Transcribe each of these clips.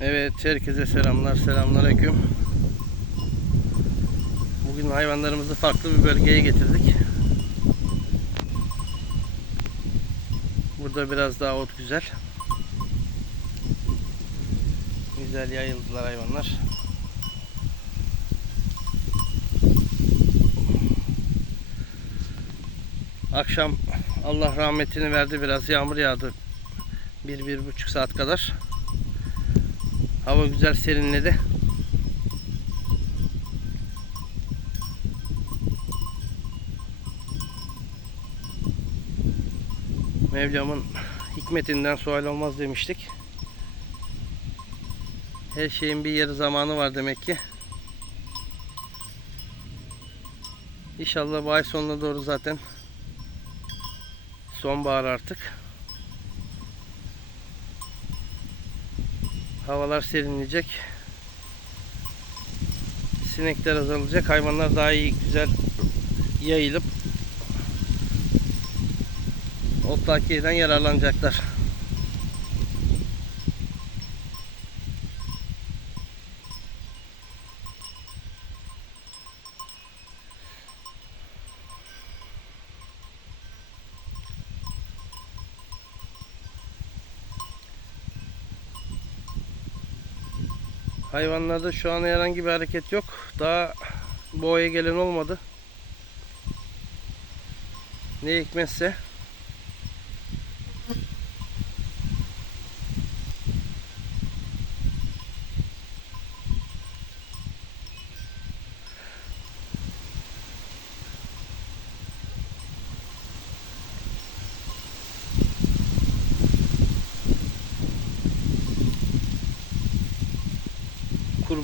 Evet, herkese selamlar, selamünaleyküm. Bugün hayvanlarımızı farklı bir bölgeye getirdik. Burada biraz daha ot güzel. Güzel yayıldılar hayvanlar. Akşam Allah rahmetini verdi biraz yağmur yağdı. Bir, bir buçuk saat kadar. Hava güzel serinledi. Mevlam'ın hikmetinden sual olmaz demiştik. Her şeyin bir yeri zamanı var demek ki. İnşallah bu ay sonuna doğru zaten sonbahar artık. Havalar serinleyecek. Sinekler azalacak. Hayvanlar daha iyi güzel yayılıp otlakiyeden yararlanacaklar. Hayvanlarda şu an herhangi bir hareket yok. Daha boğaya gelen olmadı. Ne hikmetse.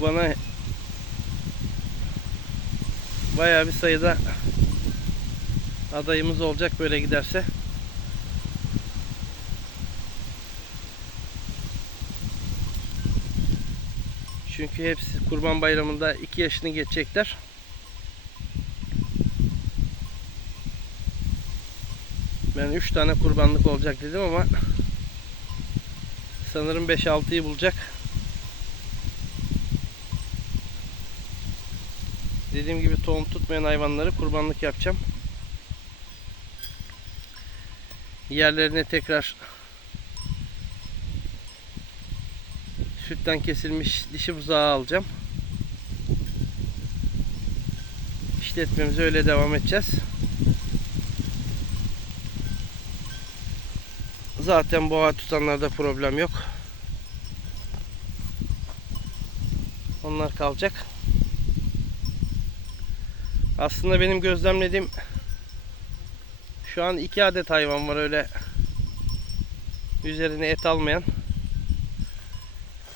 Kurbana bayağı bir sayıda adayımız olacak böyle giderse. Çünkü hepsi kurban bayramında 2 yaşını geçecekler. Ben 3 tane kurbanlık olacak dedim ama sanırım 5-6'yı bulacak. Dediğim gibi tohum tutmayan hayvanları kurbanlık yapacağım. Yerlerine tekrar sütten kesilmiş dişi buzağı alacağım. İşletmemize öyle devam edeceğiz. Zaten boğa tutanlarda problem yok. Onlar kalacak. Aslında benim gözlemlediğim şu an iki adet hayvan var öyle üzerine et almayan.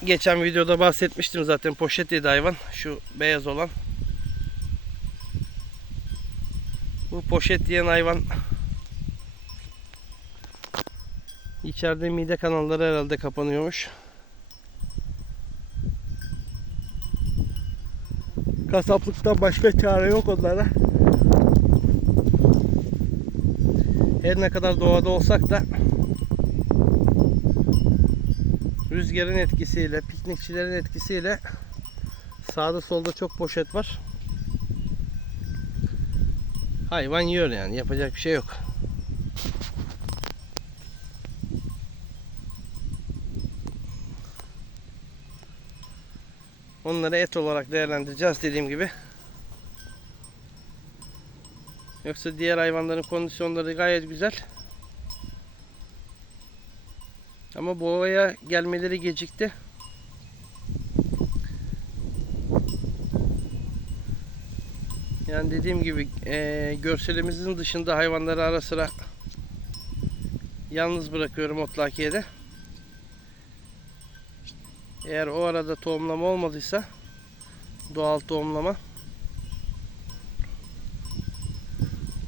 Geçen videoda bahsetmiştim zaten poşet yedi hayvan. Şu beyaz olan. Bu poşet yiyen hayvan içeride mide kanalları herhalde kapanıyormuş. Kasaplıktan başka çare yok onlara. Her ne kadar doğada olsak da rüzgarın etkisiyle, piknikçilerin etkisiyle sağda solda çok poşet var. Hayvan yiyor yani yapacak bir şey yok. Onları et olarak değerlendireceğiz dediğim gibi. Yoksa diğer hayvanların kondisyonları gayet güzel. Ama boğaya gelmeleri gecikti. Yani dediğim gibi e, görselimizin dışında hayvanları ara sıra yalnız bırakıyorum otlakiyede. Eğer o arada tohumlama olmadıysa doğal tohumlama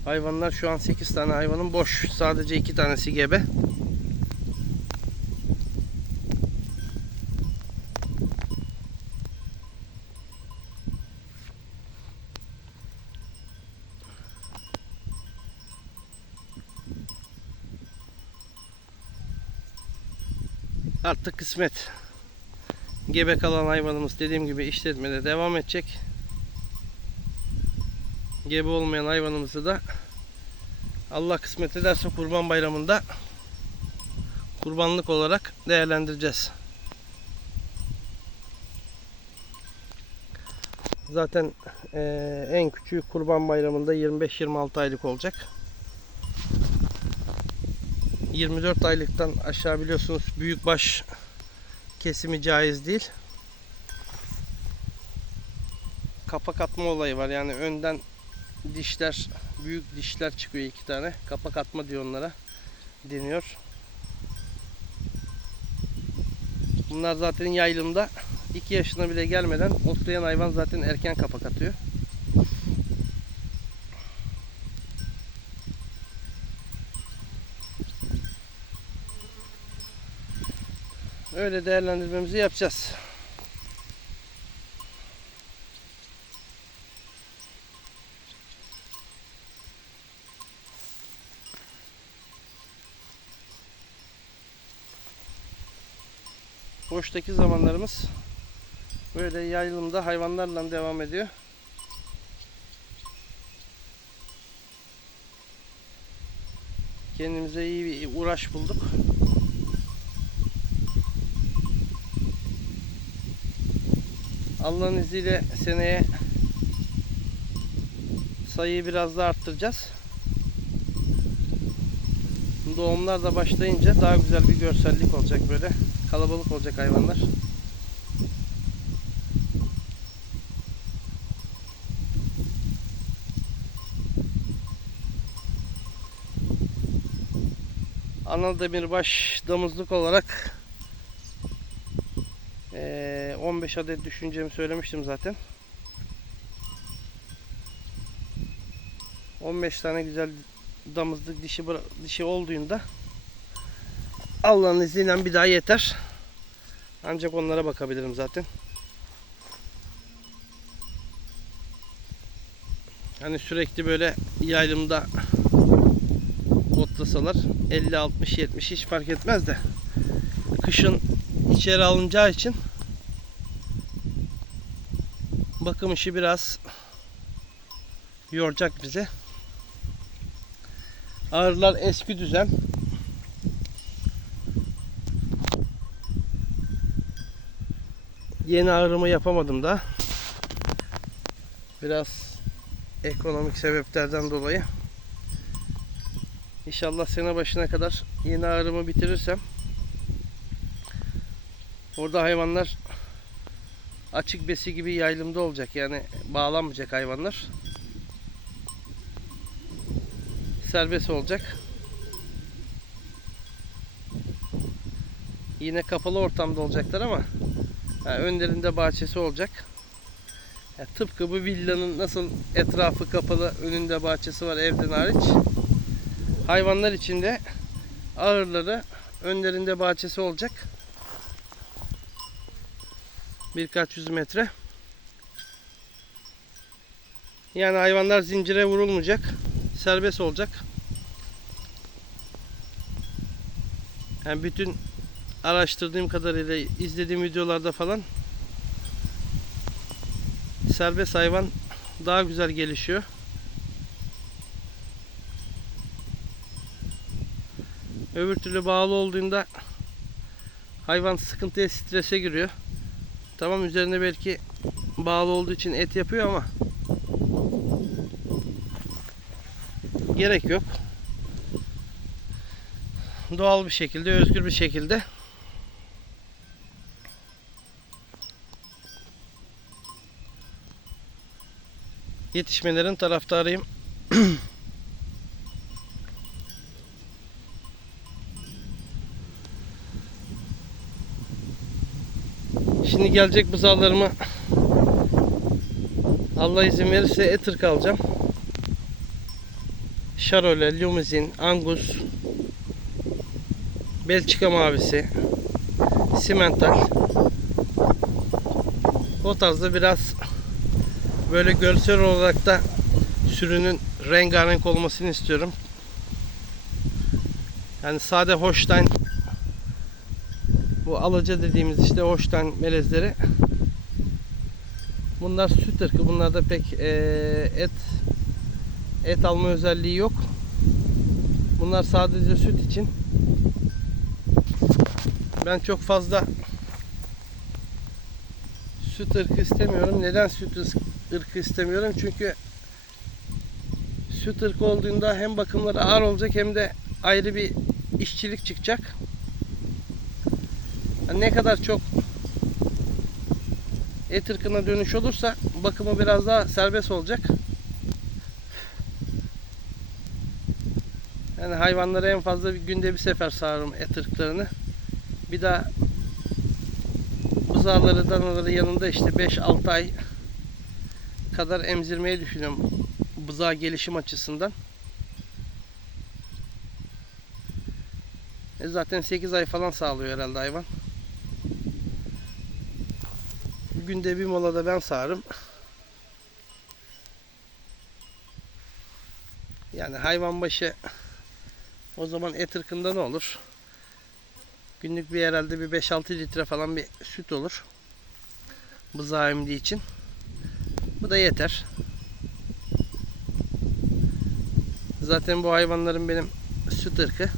hayvanlar şu an 8 tane hayvanın boş. Sadece 2 tanesi gebe. Artık kısmet. Gebe kalan hayvanımız dediğim gibi işletmede devam edecek. Gebe olmayan hayvanımızı da Allah kısmet ederse kurban bayramında kurbanlık olarak değerlendireceğiz. Zaten eee, en küçüğü kurban bayramında 25-26 aylık olacak. 24 aylıktan aşağı biliyorsunuz büyükbaş kesimi caiz değil. Kapak atma olayı var. Yani önden dişler, büyük dişler çıkıyor iki tane. Kapak atma diyor onlara. Deniyor. Bunlar zaten yaylımda 2 yaşına bile gelmeden otlayan hayvan zaten erken kapak atıyor. Öyle değerlendirmemizi yapacağız. Boştaki zamanlarımız böyle yayılımda hayvanlarla devam ediyor. Kendimize iyi bir uğraş bulduk. Allah'ın izniyle seneye sayıyı biraz daha arttıracağız. Doğumlar da başlayınca daha güzel bir görsellik olacak böyle. Kalabalık olacak hayvanlar. Ana demirbaş damızlık olarak eee, 15 adet düşüneceğimi söylemiştim zaten. 15 tane güzel damızlık dişi dişi olduğunda Allah'ın izniyle bir daha yeter. Ancak onlara bakabilirim zaten. Hani sürekli böyle yaylımda otlasalar 50 60 70 hiç fark etmez de kışın içeri alınacağı için bakım işi biraz yoracak bize. Ağırlar eski düzen. Yeni ağrımı yapamadım da. Biraz ekonomik sebeplerden dolayı. İnşallah sene başına kadar yeni ağrımı bitirirsem orada hayvanlar açık besi gibi yaylımda olacak. Yani bağlanmayacak hayvanlar. Serbest olacak. Yine kapalı ortamda olacaklar ama ha, önlerinde bahçesi olacak. Ya, tıpkı bu villanın nasıl etrafı kapalı, önünde bahçesi var evden hariç. Hayvanlar için de ağırları önlerinde bahçesi olacak. Birkaç yüz metre. Yani hayvanlar zincire vurulmayacak. Serbest olacak. Yani bütün araştırdığım kadarıyla izlediğim videolarda falan serbest hayvan daha güzel gelişiyor. Öbür türlü bağlı olduğunda hayvan sıkıntıya, strese giriyor. Tamam üzerine belki bağlı olduğu için et yapıyor ama gerek yok. Doğal bir şekilde, özgür bir şekilde yetişmelerin taraftarıyım. Şimdi gelecek buzağlarımı Allah izin verirse etır kalacağım. Charolais, Limousin, Angus, Belçika mavisi, Simental. O tarzda biraz böyle görsel olarak da sürünün rengarenk olmasını istiyorum. Yani sade Holstein Bu alaca dediğimiz işte hoştan melezleri. Bunlar süt ırkı. Bunlarda pek eee, et et alma özelliği yok. Bunlar sadece süt için. Ben çok fazla süt ırkı istemiyorum. Neden süt ırk- ırkı istemiyorum? Çünkü süt ırkı olduğunda hem bakımları ağır olacak hem de ayrı bir işçilik çıkacak. Yani ne kadar çok et ırkına dönüş olursa bakımı biraz daha serbest olacak. Yani hayvanları en fazla bir günde bir sefer sağarım et ırklarını. Bir daha buzağları danaları yanında işte 5-6 ay kadar emzirmeyi düşünüyorum buzağı gelişim açısından. E zaten 8 ay falan sağlıyor herhalde hayvan. Günde bir molada ben sağarım. Yani hayvan başı o zaman et ırkında ne olur? Günlük bir herhalde bir 5-6 litre falan bir süt olur. Buzağı emdiği için. Bu da yeter. Zaten bu hayvanların benim süt ırkı.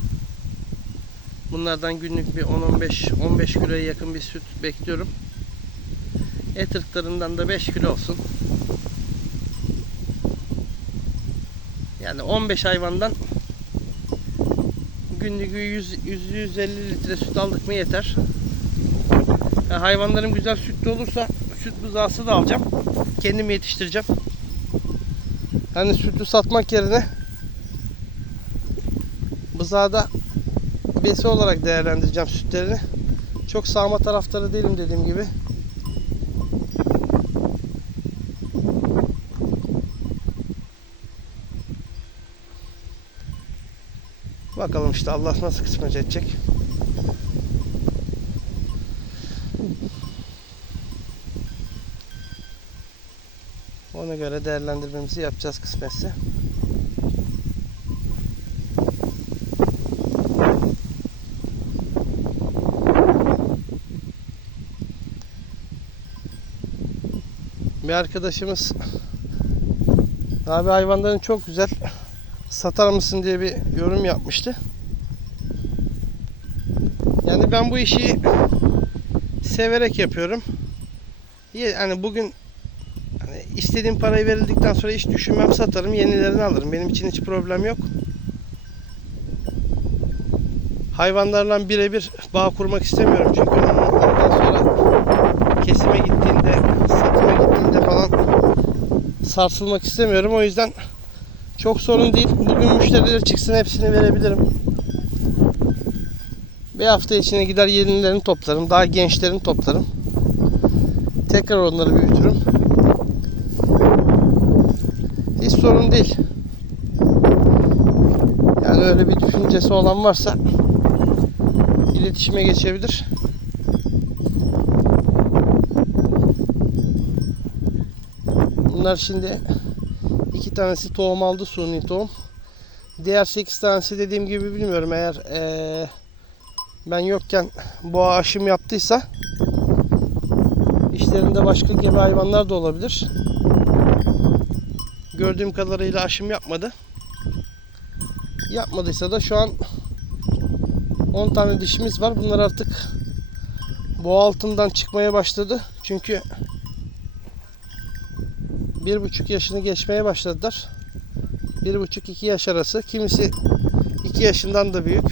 Bunlardan günlük bir 10-15 15 kiloya yakın bir süt bekliyorum. Et ırklarından da 5 kilo olsun. Yani 15 hayvandan günlük 100 150 litre süt aldık mı yeter. Yani hayvanlarım güzel sütlü olursa süt buzağısı da alacağım. Kendim yetiştireceğim. Hani sütü satmak yerine buzağda besi olarak değerlendireceğim sütlerini. Çok sağma taraftarı değilim dediğim gibi. Bakalım işte Allah nasıl kısmet edecek. Ona göre değerlendirmemizi yapacağız kısmetse. Bir arkadaşımız abi hayvanların çok güzel satar mısın diye bir yorum yapmıştı. Yani ben bu işi severek yapıyorum. Yani bugün hani istediğim parayı verildikten sonra hiç düşünmem satarım yenilerini alırım. Benim için hiç problem yok. Hayvanlarla birebir bağ kurmak istemiyorum çünkü ondan sonra kesime gittiğinde, satıma gittiğinde falan sarsılmak istemiyorum. O yüzden çok sorun değil. Bugün müşteriler çıksın hepsini verebilirim. Bir hafta içine gider yenilerini toplarım. Daha gençlerini toplarım. Tekrar onları büyütürüm. Hiç sorun değil. Yani öyle bir düşüncesi olan varsa iletişime geçebilir. Bunlar şimdi tanesi tohum aldı suni tohum. Diğer 8 tanesi dediğim gibi bilmiyorum eğer eee, ben yokken boğa aşım yaptıysa işlerinde başka gebe hayvanlar da olabilir. Gördüğüm kadarıyla aşım yapmadı. Yapmadıysa da şu an 10 tane dişimiz var. Bunlar artık boğa altından çıkmaya başladı. Çünkü bir buçuk yaşını geçmeye başladılar. Bir buçuk iki yaş arası. Kimisi iki yaşından da büyük.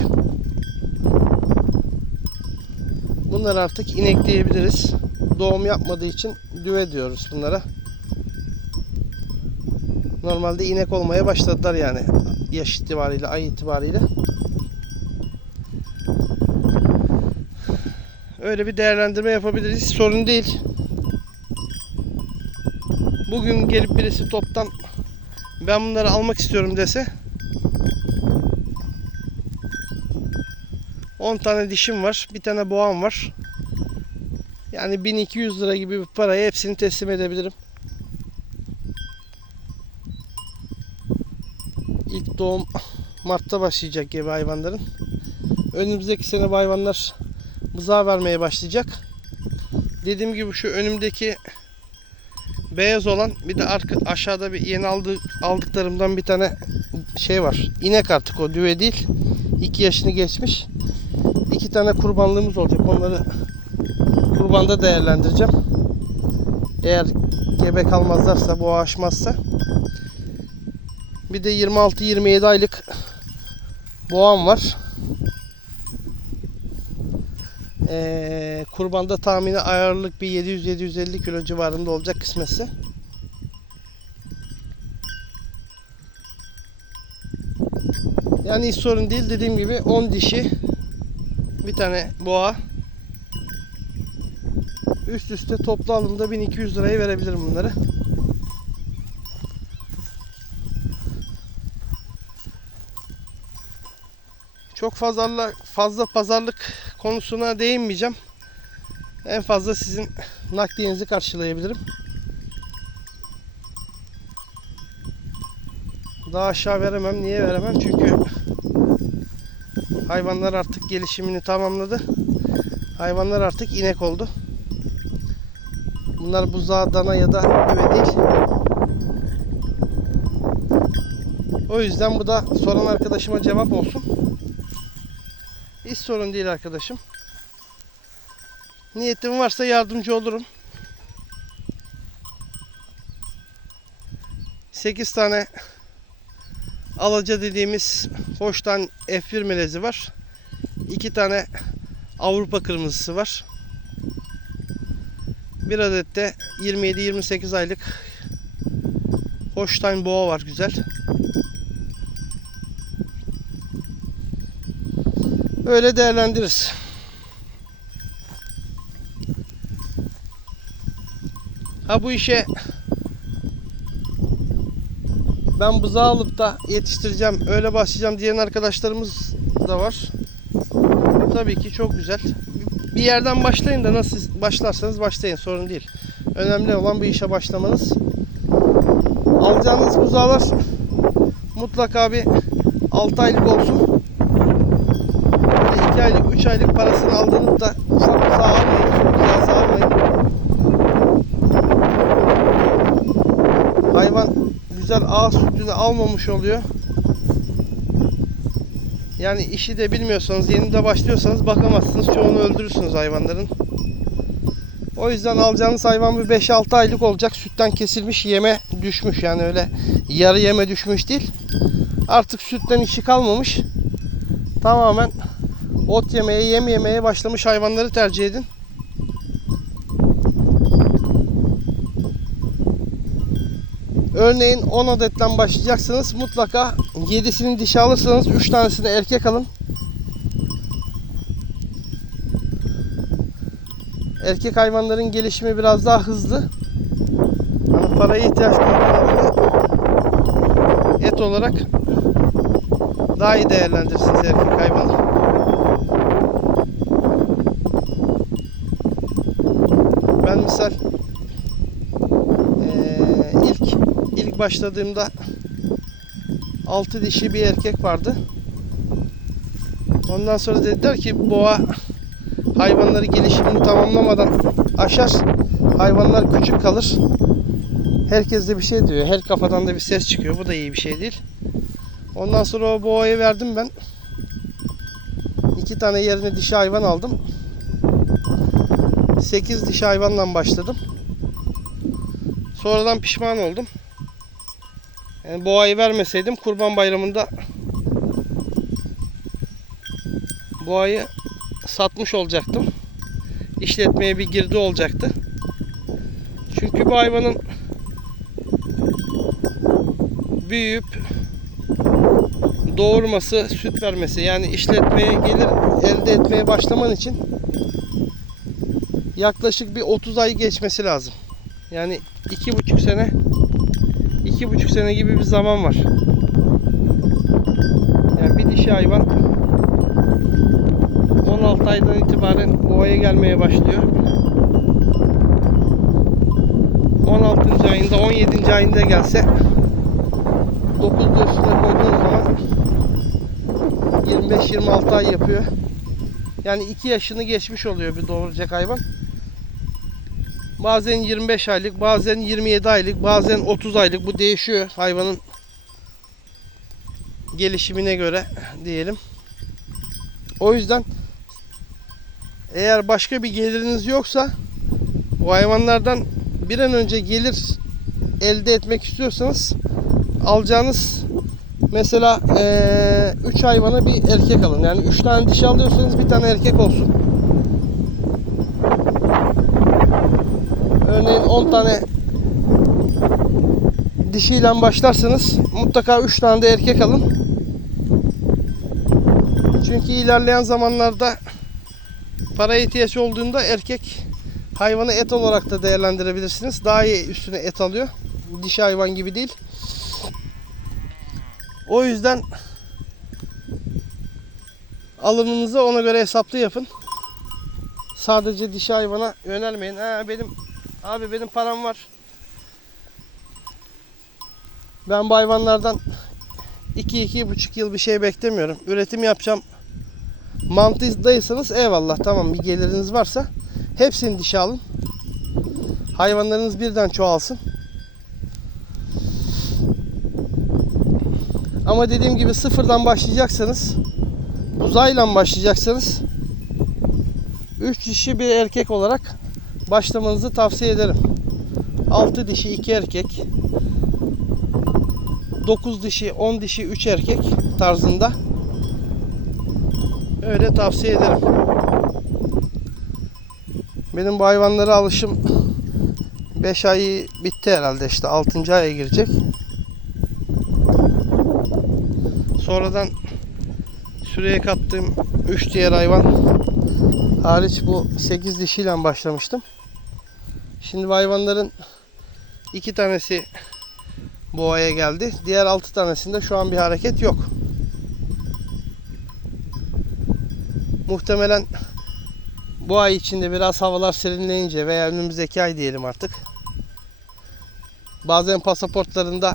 Bunlar artık inek diyebiliriz. Doğum yapmadığı için düve diyoruz bunlara. Normalde inek olmaya başladılar yani yaş itibariyle, ay itibariyle. Öyle bir değerlendirme yapabiliriz. Sorun değil. Bugün gelip birisi toptan ben bunları almak istiyorum dese 10 tane dişim var. Bir tane boğam var. Yani 1200 lira gibi bir parayı hepsini teslim edebilirim. İlk doğum Mart'ta başlayacak gibi hayvanların. Önümüzdeki sene bu hayvanlar Bızağı vermeye başlayacak. Dediğim gibi şu önümdeki beyaz olan bir de arka, aşağıda bir yeni aldı, aldıklarımdan bir tane şey var. İnek artık o düve değil. 2 yaşını geçmiş. İki tane kurbanlığımız olacak. Onları kurbanda değerlendireceğim. Eğer gebe kalmazlarsa, boğa aşmazsa. Bir de 26-27 aylık boğam var. Ee, kurbanda tahmini ayarlık bir 700-750 kilo civarında olacak kısmetse. Yani hiç sorun değil. Dediğim gibi 10 dişi bir tane boğa üst üste toplu alımda 1200 liraya verebilirim bunları. Çok fazla fazla pazarlık konusuna değinmeyeceğim. En fazla sizin nakliyenizi karşılayabilirim. Daha aşağı veremem. Niye veremem? Çünkü hayvanlar artık gelişimini tamamladı. Hayvanlar artık inek oldu. Bunlar buzağı, dana ya da düve değil. O yüzden bu da soran arkadaşıma cevap olsun. Hiç sorun değil arkadaşım. Niyetim varsa yardımcı olurum. 8 tane alaca dediğimiz hoştan F1 melezi var. 2 tane Avrupa kırmızısı var. Bir adet de 27-28 aylık Holstein boğa var güzel. Öyle değerlendiririz. Ha bu işe ben buzağı alıp da yetiştireceğim, öyle başlayacağım diyen arkadaşlarımız da var. Tabii ki çok güzel. Bir yerden başlayın da nasıl başlarsanız başlayın sorun değil. Önemli olan bir işe başlamanız. Alacağınız buzağlar mutlaka bir 6 aylık olsun. 2 aylık, 3 aylık parasını aldırıp da ufak buzağı almayın. Buzağı almayın. Hayvan güzel ağız sütünü almamış oluyor. Yani işi de bilmiyorsanız, yeni de başlıyorsanız bakamazsınız. Çoğunu öldürürsünüz hayvanların. O yüzden alacağınız hayvan bir 5-6 aylık olacak. Sütten kesilmiş, yeme düşmüş. Yani öyle yarı yeme düşmüş değil. Artık sütten işi kalmamış. Tamamen ot yemeye, yem yemeye başlamış hayvanları tercih edin. Örneğin 10 adetten başlayacaksınız. Mutlaka 7'sini dişi alırsanız 3 tanesini erkek alın. Erkek hayvanların gelişimi biraz daha hızlı. Hani paraya ihtiyaç et olarak daha iyi değerlendirirsiniz erkek hayvanı. Ben misal eee, ilk başladığımda 6 dişi bir erkek vardı. Ondan sonra dediler ki boğa hayvanları gelişimini tamamlamadan aşar. Hayvanlar küçük kalır. Herkes de bir şey diyor. Her kafadan da bir ses çıkıyor. Bu da iyi bir şey değil. Ondan sonra o boğayı verdim ben. İki tane yerine dişi hayvan aldım. 8 dişi hayvanla başladım. Sonradan pişman oldum. Yani boğayı vermeseydim kurban bayramında boğayı satmış olacaktım. İşletmeye bir girdi olacaktı. Çünkü bu hayvanın büyüyüp doğurması, süt vermesi yani işletmeye gelir elde etmeye başlaman için yaklaşık bir 30 ay geçmesi lazım. Yani iki buçuk sene iki buçuk sene gibi bir zaman var. Yani bir dişi hayvan 16 aydan itibaren boğaya gelmeye başlıyor. 16. ayında 17. ayında gelse 9 üstüne koyduğun zaman 25-26 ay yapıyor. Yani 2 yaşını geçmiş oluyor bir doğuracak hayvan. Bazen 25 aylık, bazen 27 aylık, bazen 30 aylık bu değişiyor hayvanın gelişimine göre diyelim. O yüzden eğer başka bir geliriniz yoksa o hayvanlardan bir an önce gelir elde etmek istiyorsanız alacağınız mesela 3 hayvana bir erkek alın. Yani 3 tane dişi alıyorsanız bir tane erkek olsun. Örneğin 10 tane dişiyle başlarsanız mutlaka 3 tane de erkek alın. Çünkü ilerleyen zamanlarda para ihtiyacı olduğunda erkek hayvanı et olarak da değerlendirebilirsiniz. Daha iyi üstüne et alıyor. Dişi hayvan gibi değil. O yüzden alımınızı ona göre hesaplı yapın. Sadece dişi hayvana yönelmeyin. Ha, benim abi benim param var. Ben bu hayvanlardan 2-2,5 yıl bir şey beklemiyorum. Üretim yapacağım. Mantıdaysanız eyvallah tamam bir geliriniz varsa hepsini dişe alın. Hayvanlarınız birden çoğalsın. Ama dediğim gibi sıfırdan başlayacaksanız uzayla başlayacaksanız 3 dişi bir erkek olarak başlamanızı tavsiye ederim. 6 dişi 2 erkek 9 dişi 10 dişi 3 erkek tarzında öyle tavsiye ederim. Benim bu hayvanlara alışım 5 ayı bitti herhalde işte 6. aya girecek. Sonradan süreye kattığım 3 diğer hayvan hariç bu 8 dişiyle başlamıştım. Şimdi hayvanların 2 tanesi boğaya geldi. Diğer 6 tanesinde şu an bir hareket yok. Muhtemelen bu ay içinde biraz havalar serinleyince veya önümüzdeki ay diyelim artık. Bazen pasaportlarında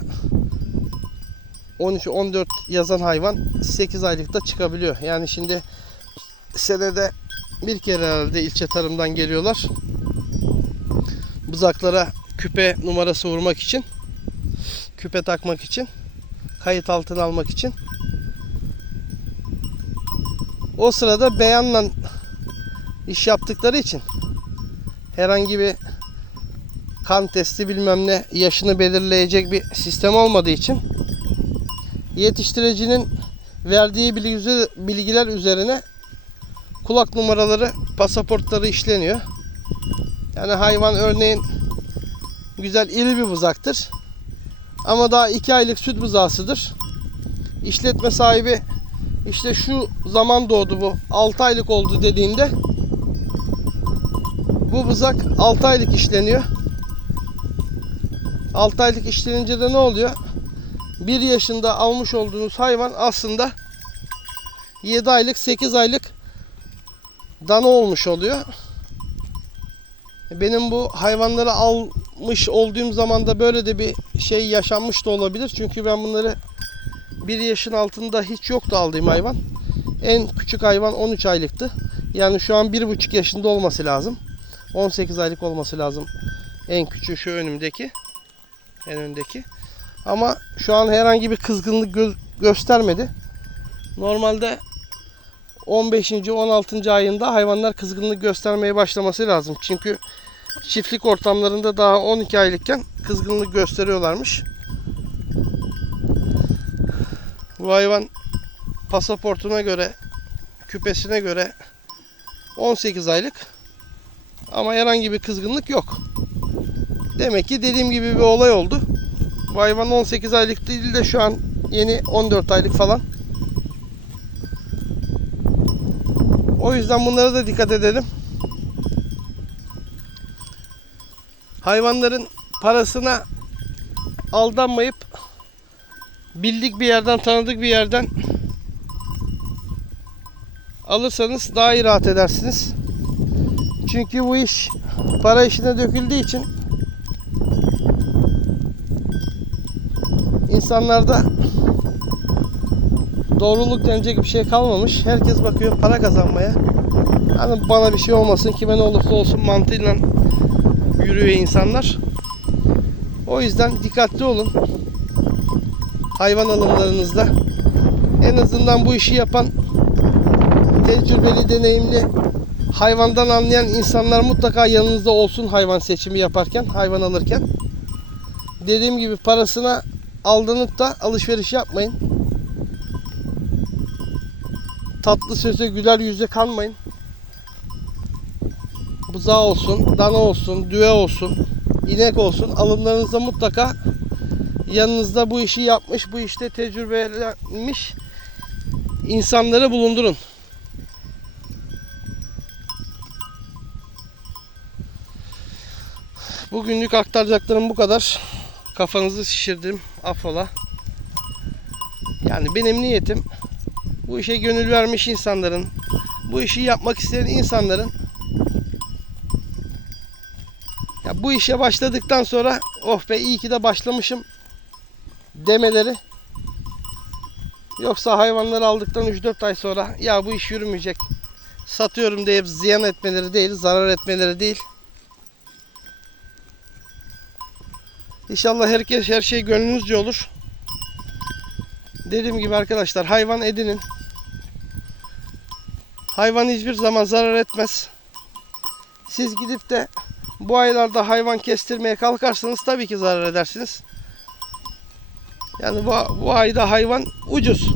13-14 yazan hayvan 8 aylıkta çıkabiliyor. Yani şimdi senede bir kere herhalde ilçe tarımdan geliyorlar. Bızaklara küpe numarası vurmak için. Küpe takmak için. Kayıt altına almak için. O sırada beyanla iş yaptıkları için herhangi bir kan testi bilmem ne yaşını belirleyecek bir sistem olmadığı için yetiştiricinin verdiği bilgi- bilgiler üzerine kulak numaraları, pasaportları işleniyor. Yani hayvan örneğin güzel iri bir buzaktır. Ama daha 2 aylık süt buzağısıdır. İşletme sahibi işte şu zaman doğdu bu 6 aylık oldu dediğinde bu buzak 6 aylık işleniyor. 6 aylık işlenince de ne oluyor? 1 yaşında almış olduğunuz hayvan aslında 7 aylık 8 aylık dana olmuş oluyor. Benim bu hayvanları almış olduğum zaman da böyle de bir şey yaşanmış da olabilir. Çünkü ben bunları 1 yaşın altında hiç yoktu aldığım hayvan. En küçük hayvan 13 aylıktı. Yani şu an 1,5 yaşında olması lazım. 18 aylık olması lazım. En küçüğü şu önümdeki. En öndeki. Ama şu an herhangi bir kızgınlık gö- göstermedi. Normalde 15. 16. ayında hayvanlar kızgınlık göstermeye başlaması lazım. Çünkü çiftlik ortamlarında daha 12 aylıkken kızgınlık gösteriyorlarmış. Bu hayvan pasaportuna göre, küpesine göre 18 aylık. Ama herhangi bir kızgınlık yok. Demek ki dediğim gibi bir olay oldu. Bu hayvan 18 aylık değil de şu an yeni 14 aylık falan. O yüzden bunlara da dikkat edelim. Hayvanların parasına aldanmayıp bildik bir yerden, tanıdık bir yerden alırsanız daha iyi rahat edersiniz. Çünkü bu iş para işine döküldüğü için insanlarda doğruluk denecek bir şey kalmamış. Herkes bakıyor para kazanmaya. Hani bana bir şey olmasın kime ne olursa olsun mantığıyla yürüyor insanlar. O yüzden dikkatli olun. Hayvan alımlarınızda. En azından bu işi yapan tecrübeli, deneyimli, hayvandan anlayan insanlar mutlaka yanınızda olsun hayvan seçimi yaparken, hayvan alırken. Dediğim gibi parasına aldanıp da alışveriş yapmayın. Tatlı söze güler yüze kanmayın. Buzağı olsun, dana olsun, düve olsun, inek olsun alımlarınızda mutlaka yanınızda bu işi yapmış, bu işte tecrübelenmiş insanları bulundurun. Bugünlük aktaracaklarım bu kadar. Kafanızı şişirdim. Affola. Yani benim niyetim bu işe gönül vermiş insanların, bu işi yapmak isteyen insanların ya bu işe başladıktan sonra oh be iyi ki de başlamışım demeleri yoksa hayvanları aldıktan 3-4 ay sonra ya bu iş yürümeyecek satıyorum deyip ziyan etmeleri değil, zarar etmeleri değil. İnşallah herkes her şey gönlünüzce olur. Dediğim gibi arkadaşlar hayvan edinin. Hayvan hiçbir zaman zarar etmez. Siz gidip de bu aylarda hayvan kestirmeye kalkarsanız tabii ki zarar edersiniz. Yani bu, bu ayda hayvan ucuz.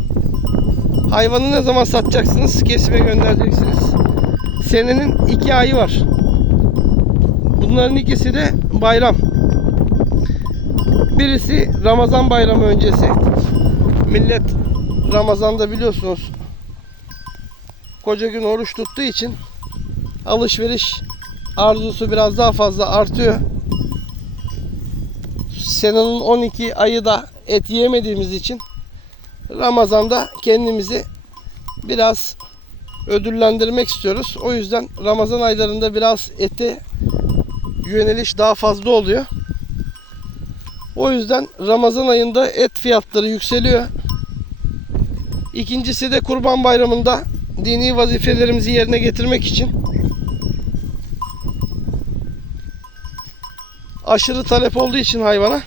Hayvanı ne zaman satacaksınız? Kesime göndereceksiniz. Senenin iki ayı var. Bunların ikisi de bayram. Birisi Ramazan bayramı öncesi. Millet Ramazan'da biliyorsunuz koca gün oruç tuttuğu için alışveriş arzusu biraz daha fazla artıyor. Senenin 12 ayı da et yemediğimiz için Ramazan'da kendimizi biraz ödüllendirmek istiyoruz. O yüzden Ramazan aylarında biraz ete yöneliş daha fazla oluyor. O yüzden Ramazan ayında et fiyatları yükseliyor. İkincisi de Kurban Bayramı'nda dini vazifelerimizi yerine getirmek için aşırı talep olduğu için hayvana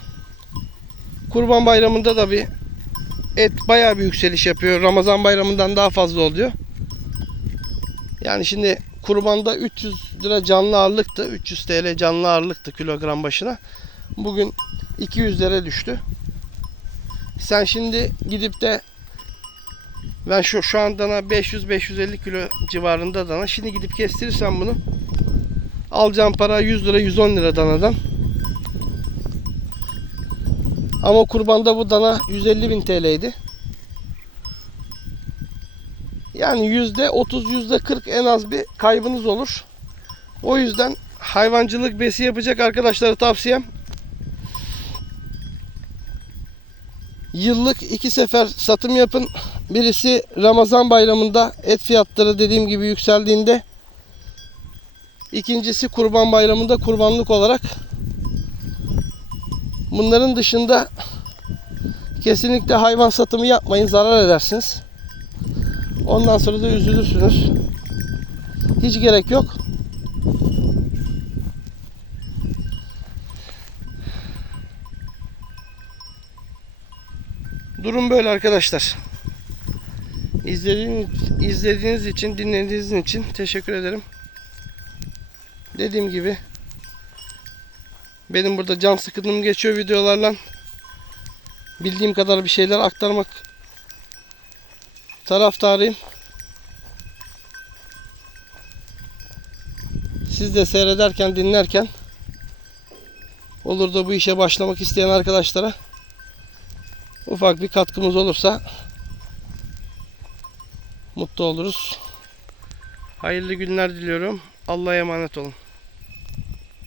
Kurban Bayramı'nda da bir et bayağı bir yükseliş yapıyor. Ramazan Bayramı'ndan daha fazla oluyor. Yani şimdi kurbanda 300 lira canlı ağırlıktı. 300 TL canlı ağırlıktı kilogram başına. Bugün 200 lira düştü. Sen şimdi gidip de ben şu şu an dana 500-550 kilo civarında dana. Şimdi gidip kestirirsen bunu alacağım para 100 lira 110 lira danadan. Ama kurbanda bu dana 150 bin TL'ydi. Yani yüzde 30 yüzde 40 en az bir kaybınız olur. O yüzden hayvancılık besi yapacak arkadaşlara tavsiyem Yıllık iki sefer satım yapın. Birisi Ramazan bayramında et fiyatları dediğim gibi yükseldiğinde. İkincisi Kurban bayramında kurbanlık olarak. Bunların dışında kesinlikle hayvan satımı yapmayın zarar edersiniz. Ondan sonra da üzülürsünüz. Hiç gerek yok. Durum böyle arkadaşlar. İzlediğiniz, izlediğiniz için, dinlediğiniz için teşekkür ederim. Dediğim gibi benim burada can sıkıntım geçiyor videolarla. Bildiğim kadar bir şeyler aktarmak taraftarıyım. Siz de seyrederken, dinlerken olur da bu işe başlamak isteyen arkadaşlara ufak bir katkımız olursa mutlu oluruz. Hayırlı günler diliyorum. Allah'a emanet olun.